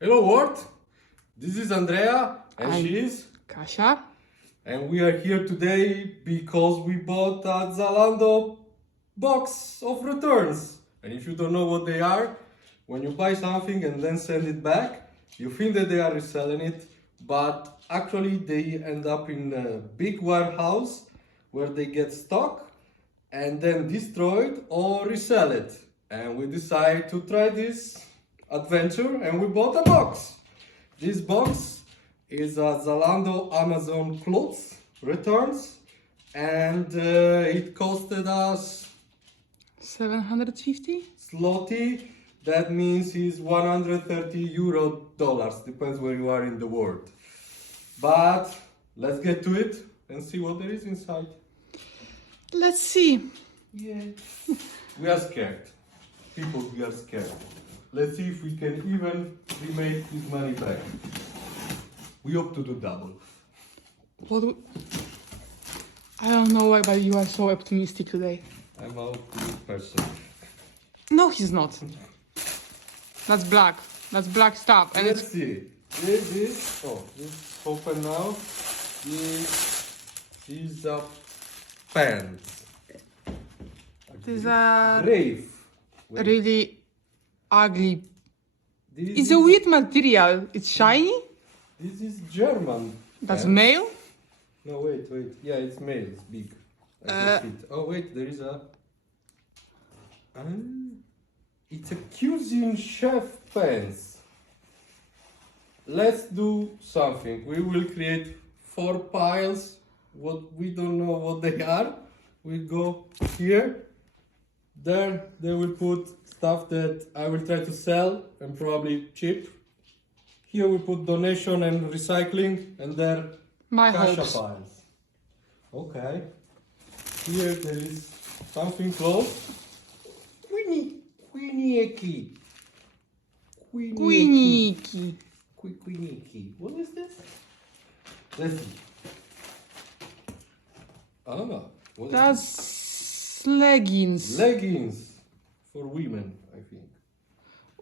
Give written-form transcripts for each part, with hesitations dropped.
Hello world, this is Andrea and I'm she is, Kasia. and we are here today because we bought a Zalando box of returns. And if you don't know what they are, when you buy something and then send it back, you think that they are reselling it, but actually they end up in a big warehouse where they get stuck and then destroyed or resell it. And we decided to try this adventure and we bought a box. This box is a Zalando Amazon clothes returns and it costed us 750? zloty. That means it's 130 euro dollars, depends where you are in the world. But let's get to it and see what there is inside. Let's see. Yeah. We are scared. People, we are scared. Let's see if we can even remake this money back. We hope to do double. What do- I don't know why, but you are so optimistic today. I'm a good person. No, he's not. That's black. That's black stuff. And Let's it's see. This open now. This is a pants. these are Brave. Wait, really ugly. this It's is, a weird material. It's shiny. This is German. That's pants. male. No, wait. Yeah, it's male. It's big. I can fit. Oh, wait, there is a. It's a cuisine chef pants. Let's do something. We will create 4 piles. What we don't know what they are. We go here. There, they will put stuff that I will try to sell and probably cheap. Here we put donation and recycling, and there My Kasha hopes. piles. Okay. Here there is something close. Queenieki. Queenieki. Queenieki. What is this? Let's see. Ah, what is That's leggings. this? Leggings for women, I think.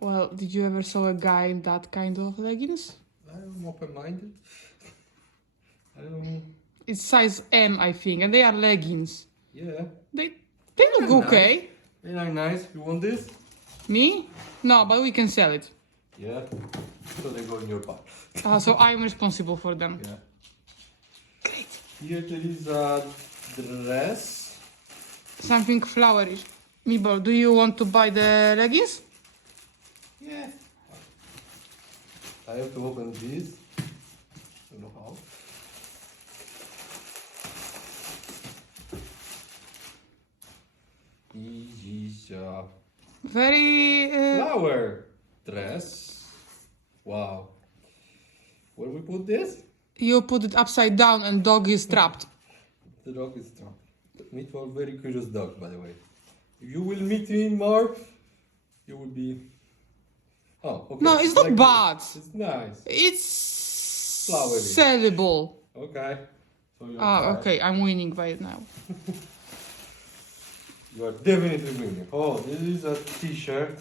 Well, did you ever saw a guy in that kind of leggings? I'm open-minded. I don't. It's size M, I think, and they are leggings. Yeah. They They're look nice. okay. They are nice. You want this? Me? No, but we can sell it. Yeah. So they go in your pile. So I'm responsible for them. Yeah. Great. Here there is a dress. Something flowery. Mibol, do you want to buy the leggings? Yeah. I have to open this. Don't know how. This is a Very. flower dress. Wow. Where we put this? You put it upside down and dog is trapped. The dog is trapped. Meatball, very curious dog, by the way. If you will meet him more, you will be. Oh, okay. No, it's not Like bad. this. It's nice. It's Flowery. sellable. Okay. So you're Ah, fine. okay, I'm winning right now. You are definitely winning. Oh, this is a t-shirt.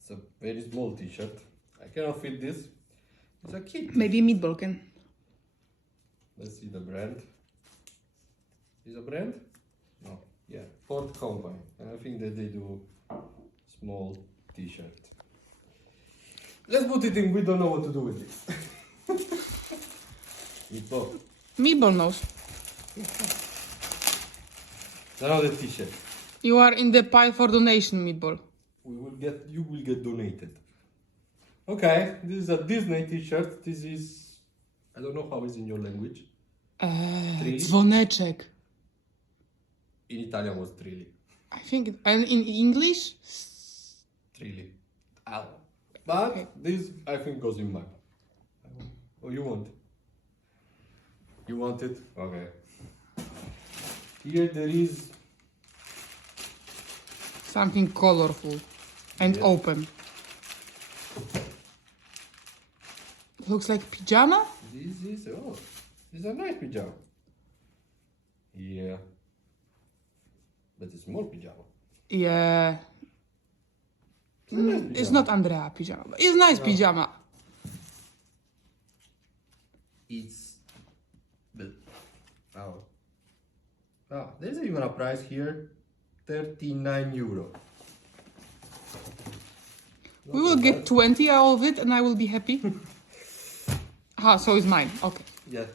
It's a very small t-shirt. I cannot fit this. It's a kit. Maybe Meatball can. Let's see the brand. Is a brand? No. Yeah. Ford Company. And I think that they do small t-shirt. Let's put it in. We don't know what to do with this. Meatball. Meatball knows. Now the t-shirt. You are in the pile for donation, Meatball. You will get donated. Okay, this is a Disney t-shirt. This is, I don't know how it's in your language. Trilli? Dzwoneczek. In Italian was trilli. I think, and in English? Trilli. But Okay. this, I think, goes in mine. Oh, you want? You want it? Okay. Here there is, Something colorful and Yeah. open. Looks like pyjama? this is a nice pajama. Yeah. But it's small pajama. Yeah. It's not Andrea pyjama. But it's nice pyjama. It's the there's even a price here, 39 euro. We will get 20 out of it and I will be happy. So it's mine. Okay. Yeah,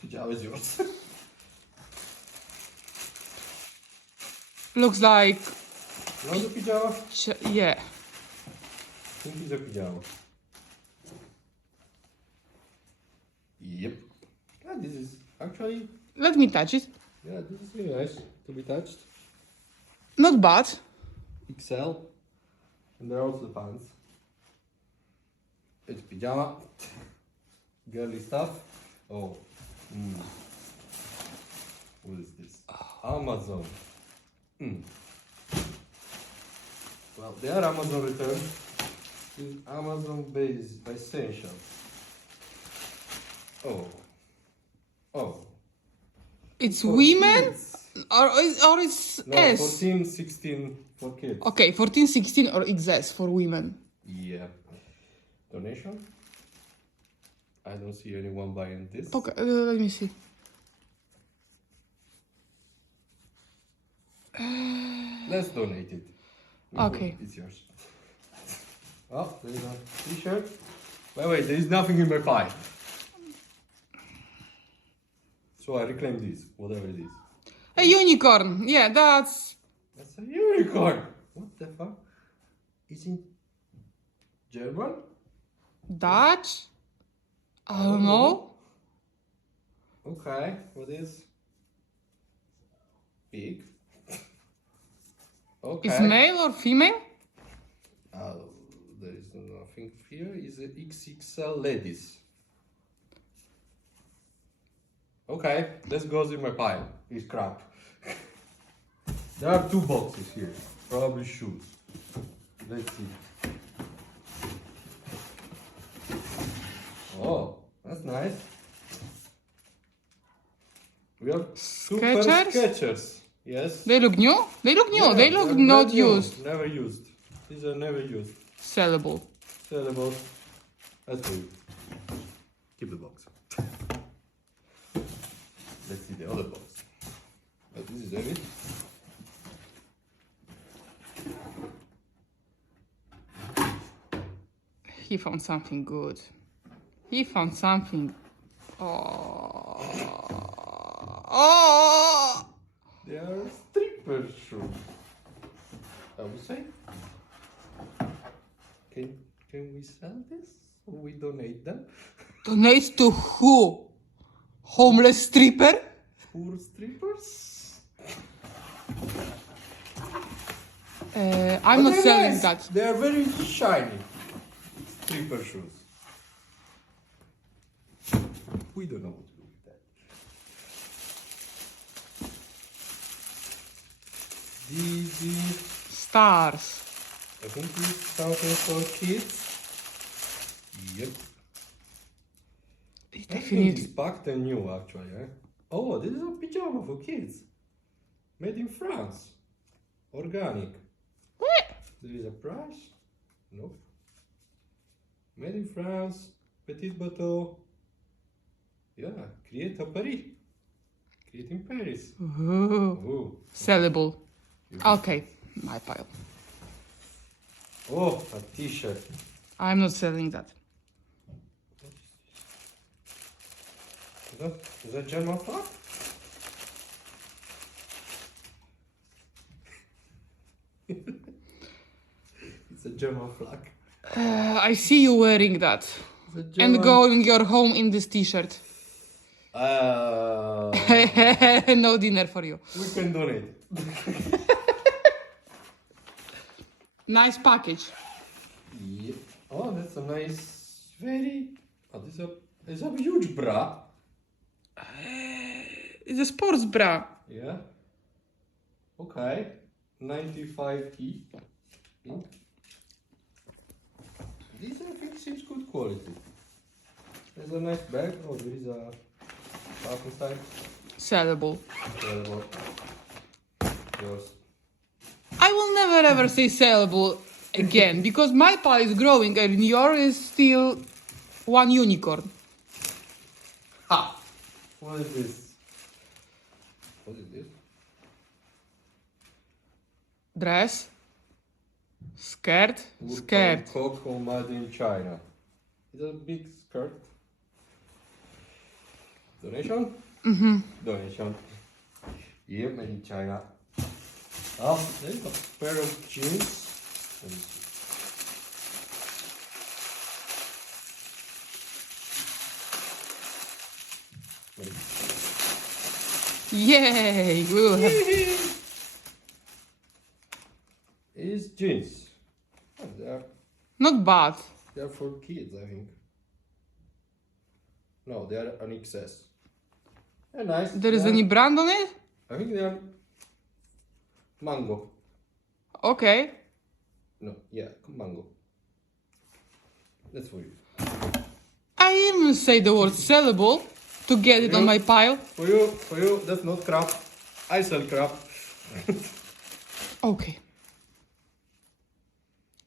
pyjama is yours. Looks like... You want the pyjama? Yeah. I think it's a pyjama. Yep. Yeah, this is actually, Let me touch it. yeah, this is really nice to be touched. Not bad. XL. And there are also the pants. It's pyjama. Girly stuff. Oh. What is this? Amazon. Well, they are Amazon returns. This is Amazon base essential. Oh. It's For women kids. or it's No, S? 14, 16 for kids. Okay, 14, 16 or XS for women. Yeah. Donation? I don't see anyone buying this. Okay, let me see. Let's donate it. Okay. It's yours. Oh, there is a t-shirt. Wait, there is nothing in my pile. So I reclaim this, whatever it is. A unicorn. Yeah, that's... That's a unicorn. What the fuck? Is it German? Dutch? I don't know. Okay, what is? Pig. Okay. It's male or female? There is nothing here. Is it XXL ladies? Okay, this goes in my pile. It's crap. There are 2 boxes here. Probably shoes. Let's see. Oh, that's nice. We have super Skechers? Skechers. Yes. They look new? They look new. Yeah, They look they're not brand new, used. Never used. These are never used. Sellable. Sellable. That's for you. Keep the box. Let's see the other box. But this is heavy. He found something good. He found something. Oh! They are stripper shoes. I would say. Can we sell this? Or we donate them? Donate to who? Homeless stripper? Poor strippers? I'm But not they're selling nice. that. They are very shiny. Stripper shoes. We don't know what to do with that. These, Stars. I think this is something for kids. Yep. I think Definitely. it's packed and new actually. Eh? Oh, this is a pyjama for kids. Made in France. Organic. There is a price? Nope. Made in France. Petit bateau. Yeah, create à Paris. Create in Paris. Ooh. Oh. Sellable. Okay, my pile. Oh, a t-shirt. I'm not selling that. Is that German flag? It's a German flag. I see you wearing that. It's a German... And going your home in this t-shirt. No dinner for you. We can donate. Nice package. Yep. Oh, that's a nice, very... Oh, this is a huge bra. It's a sports bra. Yeah. Okay. 95 key. Hmm. This I think seems good quality. There's a nice bag. Oh, there is a stuff inside. Sellable. Incredible. Yours. I will never ever say sellable. again, because my pile is growing and yours is still one unicorn. Ha! What is this? What is this? Dress. Skirt. Wood Skirt. Cocoa made in China. It's a big skirt. Donation? Mm-hmm. Donation. Yeah, made in China. There's a pair of jeans. Let me see. Yay! We will have. It's jeans. Oh, Not bad. they are for kids, I think. No, they are an XS. They're nice. There is They are- any brand on it? I think they are mango. Okay. No, yeah, mango. That's for you. I even say the word sellable to get it on my pile. For you, that's not crap. I sell crap. Okay.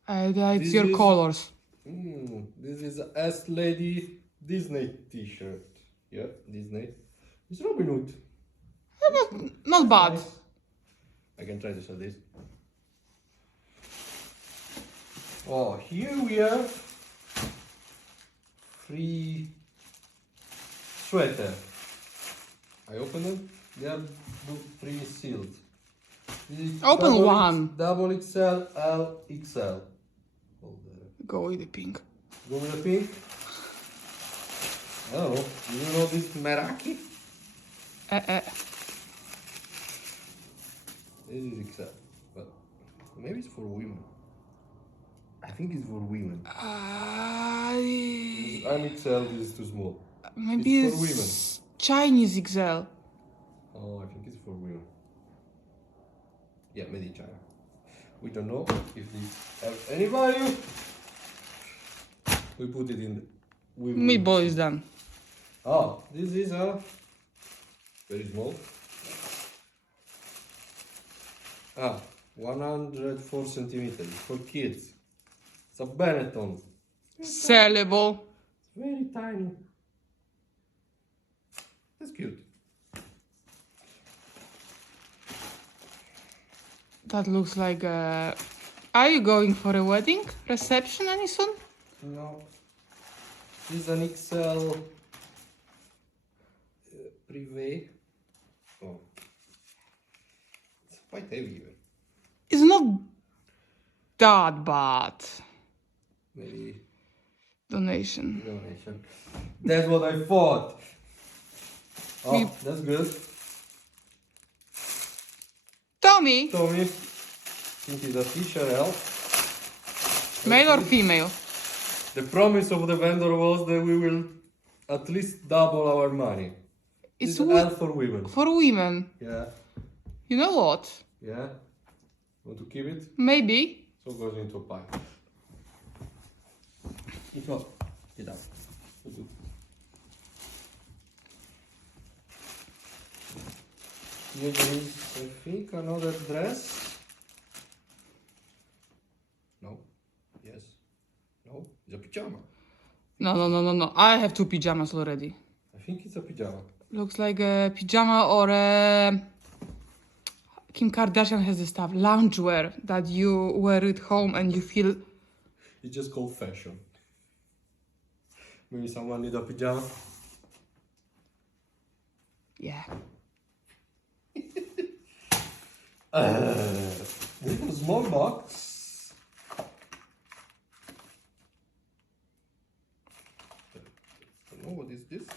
It's This your is- colors. This is a S Lady Disney t-shirt. Yeah, Disney. It's Robin Hood. Not bad. Nice. I can try to sell this. Oh, here we have free sweater. I open them. They are pre-sealed. This is Open double one. Double XL, L, XL. Oh, there. Go with the pink. Go with the pink. I don't know. You know this Meraki? This is XL, but maybe it's for women. I think it's for women. I'm XL. This is too small. Maybe It's for it's Chinese XL. Oh, I think it's for women. Yeah, made in China. We don't know if these have any value. We put it in. Meatball is done. Oh, this is a very small. 104 centimeters for kids. It's a Benetton. Sellable. It's very tiny. That's cute. That looks like a... Are you going for a wedding reception any soon? No. This is an XL privé. Oh. It's quite heavy even. It's not that bad. Maybe Donation. donation. That's what I thought. Oh, We- that's good. Tommy, Tommy, think it's a t-shirt L. male or female? The promise of the vendor was that we will at least double our money. It's This is L for women. for women. Yeah, You know what? yeah. Want to keep it? Maybe. So it goes into a pile. If not, get out. Here is, I think, another dress. No. Yes. No. It's a pyjama. No. I have two pajamas already. I think it's a pyjama. Looks like a pyjama or a... Kim Kardashian has this stuff, loungewear that you wear at home and you feel... It's just called fashion. Maybe someone need a pyjama. Yeah. This is a small box. I don't know what is this.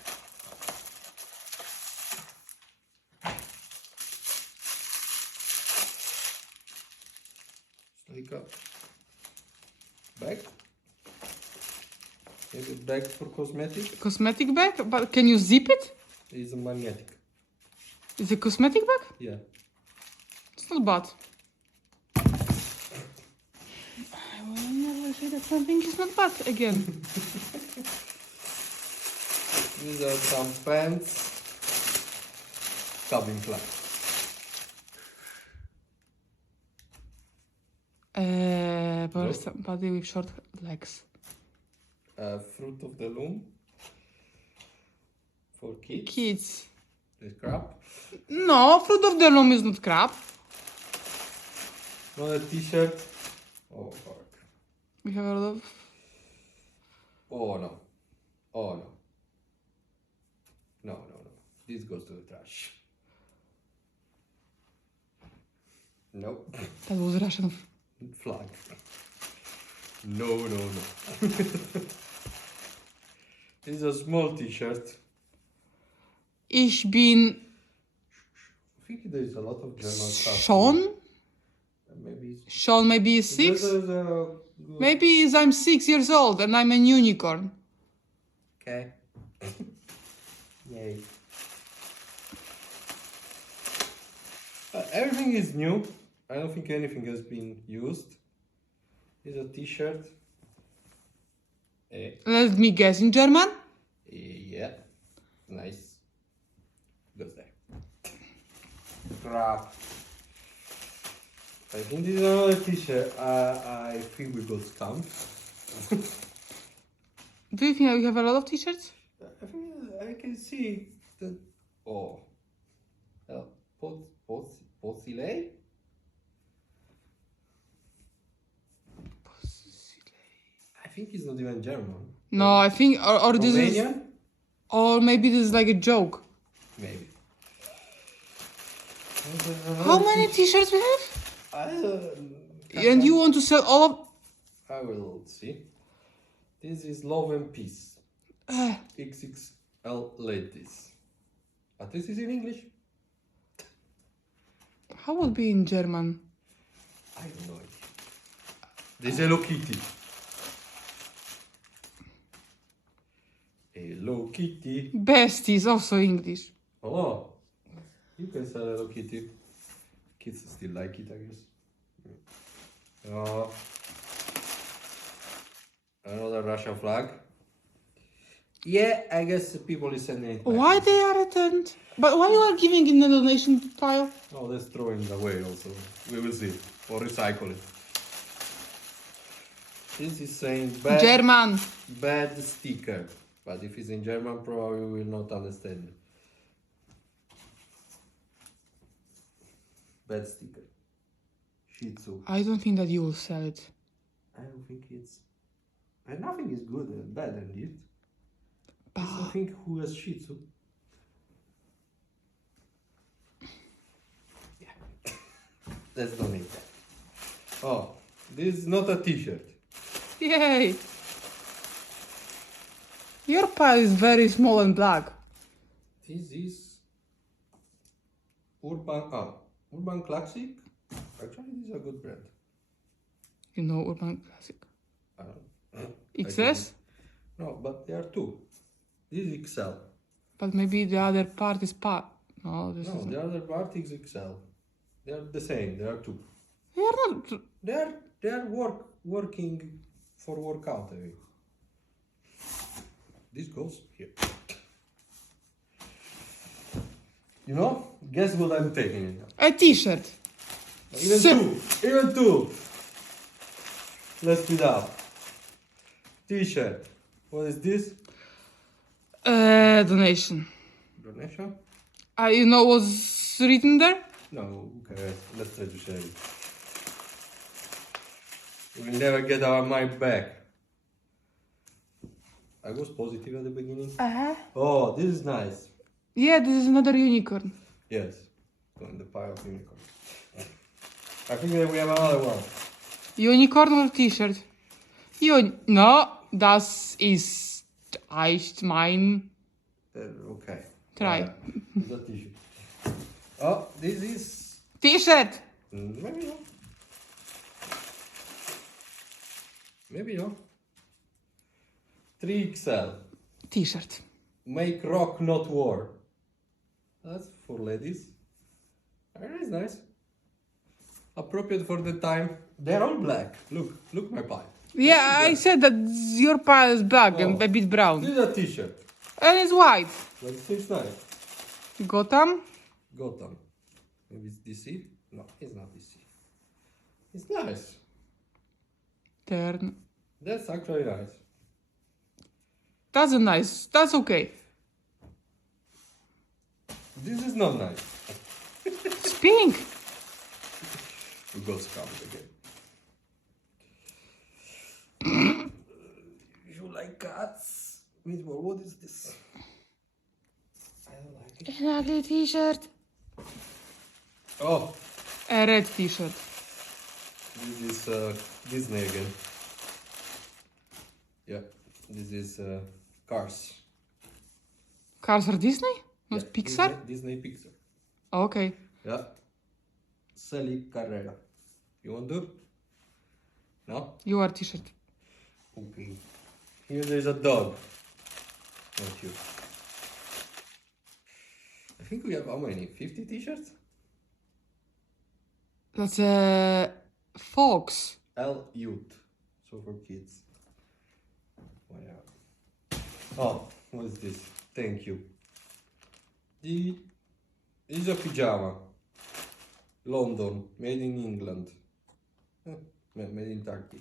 It's like a bag. Maybe a bag for cosmetic. Cosmetic bag? But can you zip it? It's a magnetic. Is it cosmetic bag? Yeah. It's not bad. I will never say that something is not bad again. These are some pants. Cabin Somebody with short legs. Fruit of the loom. For kids. Kids. The crab. No, fruit of the loom is not crab. Another t-shirt. Oh fuck. We have a lot of... Oh no. Oh no. No, no, no. This goes to the trash. Nope. That was Russian. Flag. No, no, no. This is a small t-shirt. Ich bin I think there's a lot of German stuff. Sean? here. Maybe. Sean maybe is 6? There's a good- Maybe is I'm 6 years old and I'm a unicorn. Okay. Yay. Everything is new. I don't think anything has been used. Here's a t-shirt. Let me guess, in German? Yeah. Nice. Goes there. Crap. I think this is another t-shirt. I think we got scammed. Do you think we have a lot of t-shirts? I think I can see that. Oh. Posile? I think it's not even German. No, I think or this is Romanian? or maybe this is like a joke. Maybe. How many t-shirts we have? And you want to sell all of I will see. This is Love and Peace. XXL ladies. But this is in English. How would be in German? I don't know. This is Hello Kitty. Hello Kitty. Besties, also English. Oh, you can sell Hello Kitty. Kids still like it, I guess. Another Russian flag. Yeah, I guess people is sending it back. Why they are returned? But why you are giving in the donation pile? Oh, let's throw it away also. We will see. Or recycle it. This is saying German. bad sticker. But if it's in German, probably we will not understand it. Bad sticker. Shih Tzu. I don't think that you will sell it. I don't think it's... And nothing is good and bad in it. I Bah. don't think who has Shih Tzu. Yeah. Let's donate that. Oh, this is not a t-shirt. Yay! Your pile is very small and black. This is Urban Classic. Actually, this is a good brand. You know Urban Classic. I don't know. XS? No, but there are two. This is XL. But maybe the other part is part. No, this No, is. the other part is XL. They are the same. There are two. They are not. They are working for workout. I mean. This goes here. You know? Guess what I'm taking it now. A t-shirt. Even two. Even two. Let's speed up. T-shirt. What is this? Donation. Donation? You know what's written there? No, okay. Let's try to share it. We'll never get our mic back. I was positive at the beginning. Oh, this is nice. Yeah, this is another unicorn. Yes. Go in the pile of unicorn. I think that we have another one. Unicorn or t-shirt? No, das ist echt mein. Okay. Try. It's a t-shirt. Oh, this is... T-shirt! Maybe no. Maybe no. 3XL. T-shirt. Make rock, not war. That's for ladies. Very nice. Appropriate for the time. They're all black. Look my pile. Yeah, I said that your pile is black and a bit brown. This is a t-shirt. And it's white. But it seems nice. Gotham? Gotham. Maybe it's DC? No, it's not DC. It's nice. Turn. That's actually nice. That's a nice. That's okay. This is not nice. It's pink. We got scammed again. You like cats? Meanwhile, what is this? I don't like it. An ugly t-shirt. Oh, A red t-shirt. this is Disney again. Yeah, this is Cars. Cars are Disney? Not Yeah, Pixar? Disney Pixar. Okay. Yeah. Sally Carrera. You want to? No? Your t-shirt. Okay. Here there's a dog. Not you. I think we have how many? 50 t-shirts? That's a fox. L Youth. So for kids. Whatever. Oh, what is this? Thank you. This is a pyjama. London, made in England. Made in Turkey.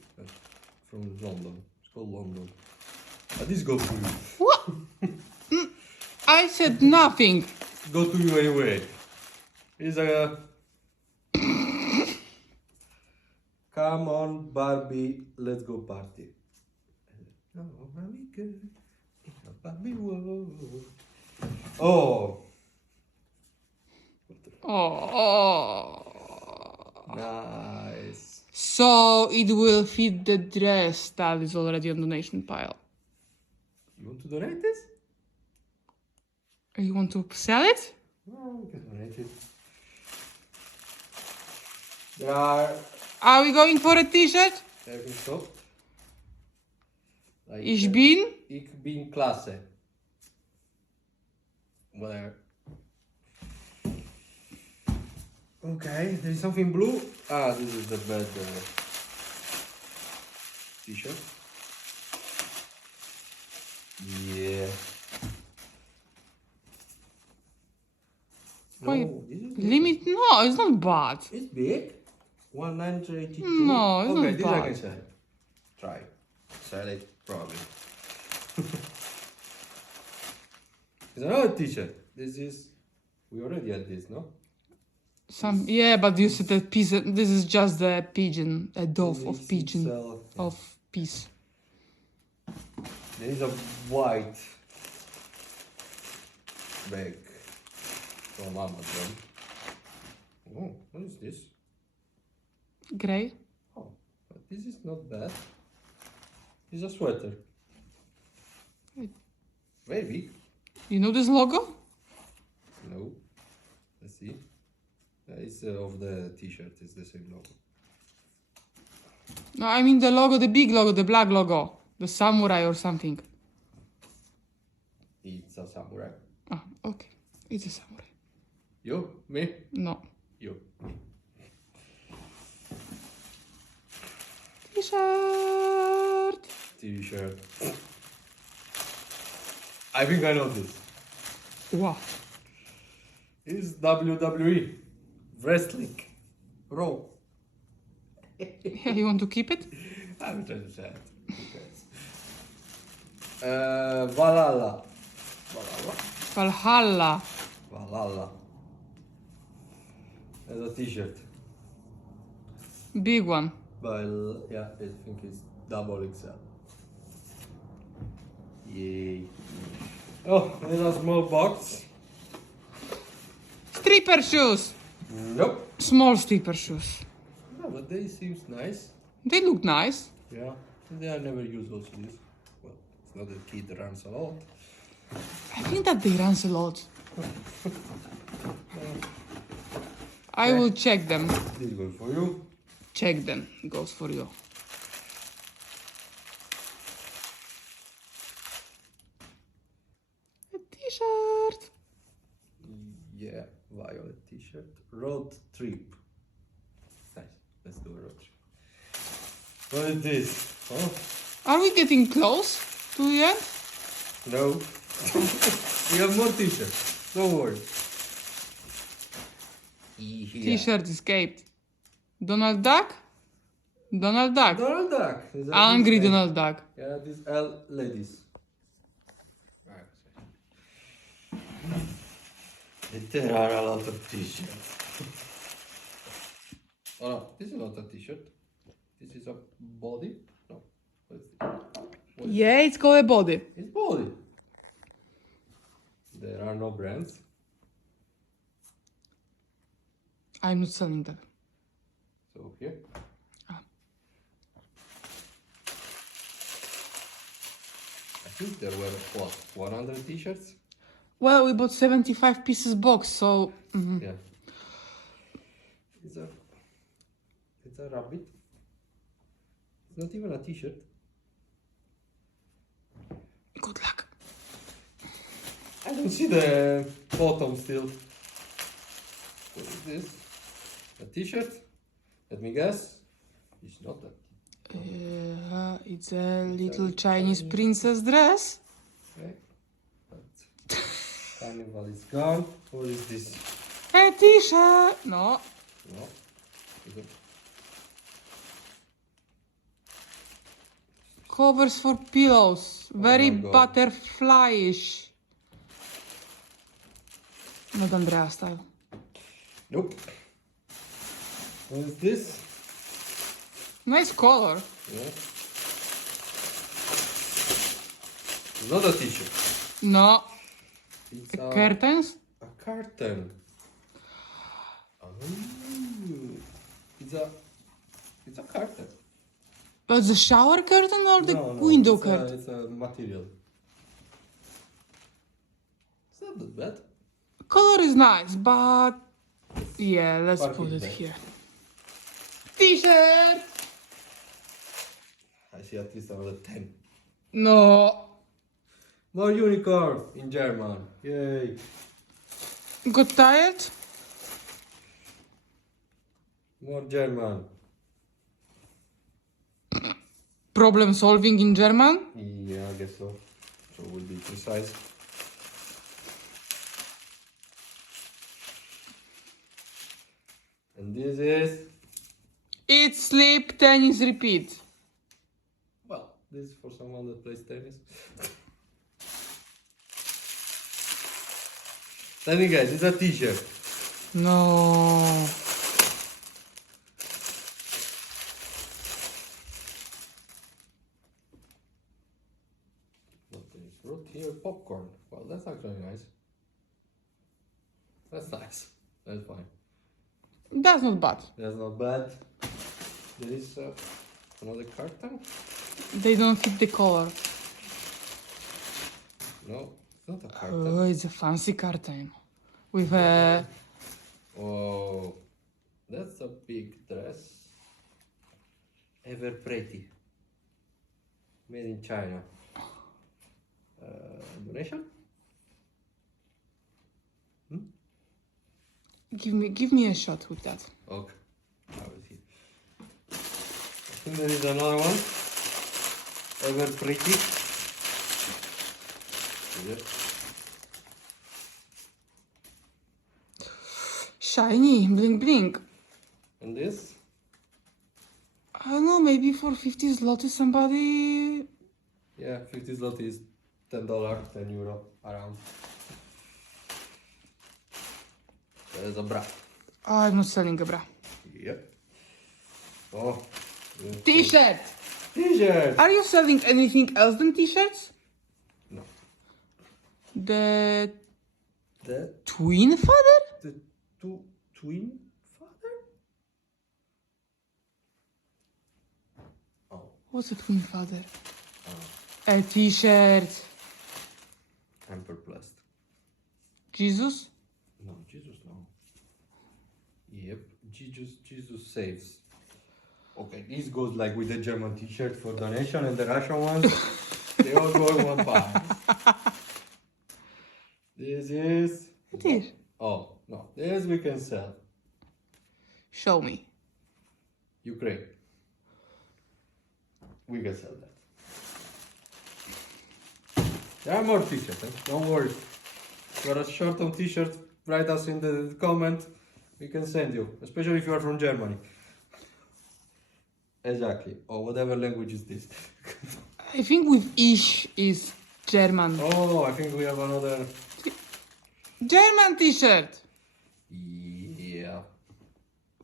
From London. It's called London. This goes to you. What? I said nothing. Go to you anyway. It's a... Come on, Barbie, let's go party. No, Barbie girl, Barbie whoa. Oh. Oh. Nice. So it will fit the dress that is already on donation pile. You want to donate this? You want to sell it? No, we can donate it. There are... Are we going for a t-shirt? I think so. Like, Ich bin? Ich bin klasse. Whatever. Okay, there is something blue. Ah, this is the bad t-shirt. Yeah. Wait, No, this is limit? No, it's not bad. It's big. 182. No, it's okay, not this I bad. can sell. Try. Sell it, probably. It's another t-shirt. This is... We already had this, no? Yeah, but you said that piece. This is just the pigeon, a dove This of is pigeon itself, yeah. of peace. There is a white bag from Amazon. Oh, what is this? Grey. Oh, but this is not bad. It's a sweater. Wait. Very big. You know this logo? No. Let's see. It's of the t-shirt. It's the same logo. No, I mean the logo, the big logo, the black logo, the samurai or something. It's a samurai. Ah, okay. It's a samurai. You? Me? No. You. T-shirt. T-shirt. I think I know this. Wow. It's WWE. Wrestling. Raw. Yeah, you want to keep it? I'm trying to say it. Valhalla. Valhalla. Valhalla. Valhalla. As a t-shirt. Big one. But yeah, I think it's double XL. Yay. Oh, there's a small box. Stripper shoes. Nope. Small stripper shoes. No, but they seems nice. They look nice. Yeah. They are never used also this. Well, it's not a kid runs a lot. I think that they run a lot. I will check them. This goes for you. Check them. Goes for you. A t-shirt. Yeah, violet t-shirt. Road trip. Nice. Let's do a road trip. What is this? Oh, Are we getting close to the end? no. We have more t-shirts. Don't worry. Yeah. T-shirt escaped. Donald Duck? Donald Duck. Donald Duck. These are Angry these Donald Duck. Yeah, these L ladies. There are a lot of t-shirts. Oh no, this is not a t-shirt. This is a body. No. What is it? Yeah, it's called a body. It's body. There are no brands. I'm not selling that. So here. Ah. I think there were what, 100 t-shirts? Well, we bought 75 pieces box, so... Yeah. It's a rabbit. It's not even a t-shirt. Good luck. I don't see the bottom still. What is this? A t-shirt? Let me guess. It's not that. It's a little Chinese princess dress. Okay. But carnival is gone. What is this? A t-shirt. No. No. Is it? Covers for pillows. Very my God. butterfly-ish. Not Andrea style. Nope. What is this? Nice color. Yeah. It's not a t-shirt. No. It's Curtains? a curtain. Oh. It's a curtain. But the shower curtain or the No, window it's curtain? It's a material. It's not that bad. Color is nice, but yeah, let's Park put it it back. here. T-shirt. I see at least another 10. No. More unicorn in German. Yay. Got tired? More German. Problem solving in German? Yeah, I guess so. So we'll be precise. And this is, Eat, sleep, tennis, repeat. well, this is for someone that plays tennis. Tell me guys, it's a t-shirt. No. What is root here? Popcorn. Well, that's actually nice. That's nice. That's fine. That's not bad. That's not bad. There is another carton. They don't fit the color. No, it's not a carton. Oh, it's a fancy curtain. With a... Oh, that's a big dress. Ever pretty. Made in China. Donation? Give me a shot with that. Okay. I will see. I think there is another one. Ever pretty. Yep. Shiny, bling bling. And this? I don't know, maybe for 50 zloty somebody... Yeah, 50 zloty is $10, 10 euro around. There's a bra. Oh, I'm not selling a bra. Yep. Oh. T-shirt! T-shirt! Are you selling anything else than t-shirts? No. The The twin father? twin father? Oh. What's a twin father? Oh. A t-shirt. Temper Plus. Jesus? No, Jesus, no. Yep, Jesus saves. Okay, this goes like with the German t-shirt for donation and the Russian ones. They all go in one pile. This is... It is. Oh, no. This we can sell. Show me. Ukraine. We can sell that. There are more t-shirts, eh? Don't worry. If you are short on t-shirts, write us in the comment. We can send you, especially if you are from Germany. Exactly. Or whatever language is this. I think with ish is German. Oh, I think we have another. German t-shirt. Yeah.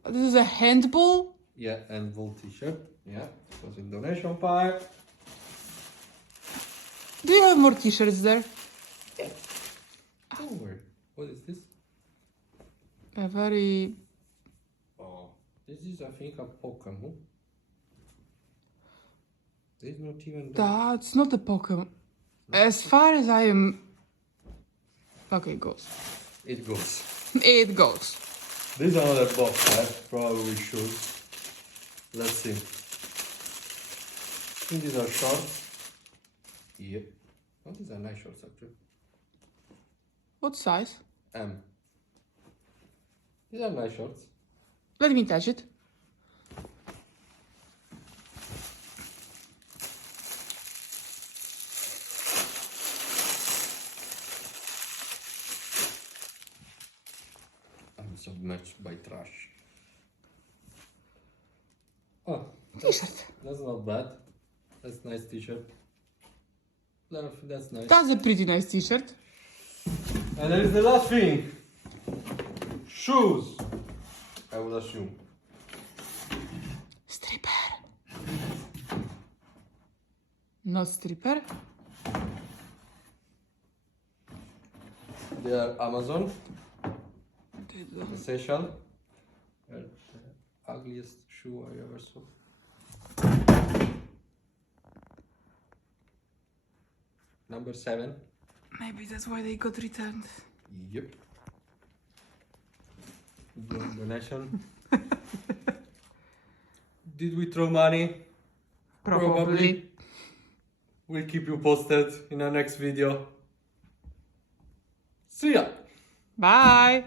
This is a handball. Yeah, and wool t-shirt. Yeah, it was in donation pile. Do you have more t-shirts there? Don't worry. What is this? A very... Oh, this is, I think, a Pokemon. There's not even that. That's not a Pokemon. As far as I am... Okay, it goes. It goes. It goes. This is another box, right? Probably shoes. Let's see. I think these are shorts. Yep. Oh, these are nice shorts, actually. What size? M. These are nice shorts. Let me touch it. I'm submerged by trash. Oh, T-shirt. that's not bad. That's nice t-shirt. That's nice. That's a pretty nice t-shirt. And there is the last thing. Shoes. I would assume. Stripper. Not stripper. They are Amazon. Essential. The ugliest shoe I ever saw. Number 7. Maybe that's why they got returned. Yep. Donation. Did we throw money? Probably. We'll keep you posted in our next video. See ya! Bye.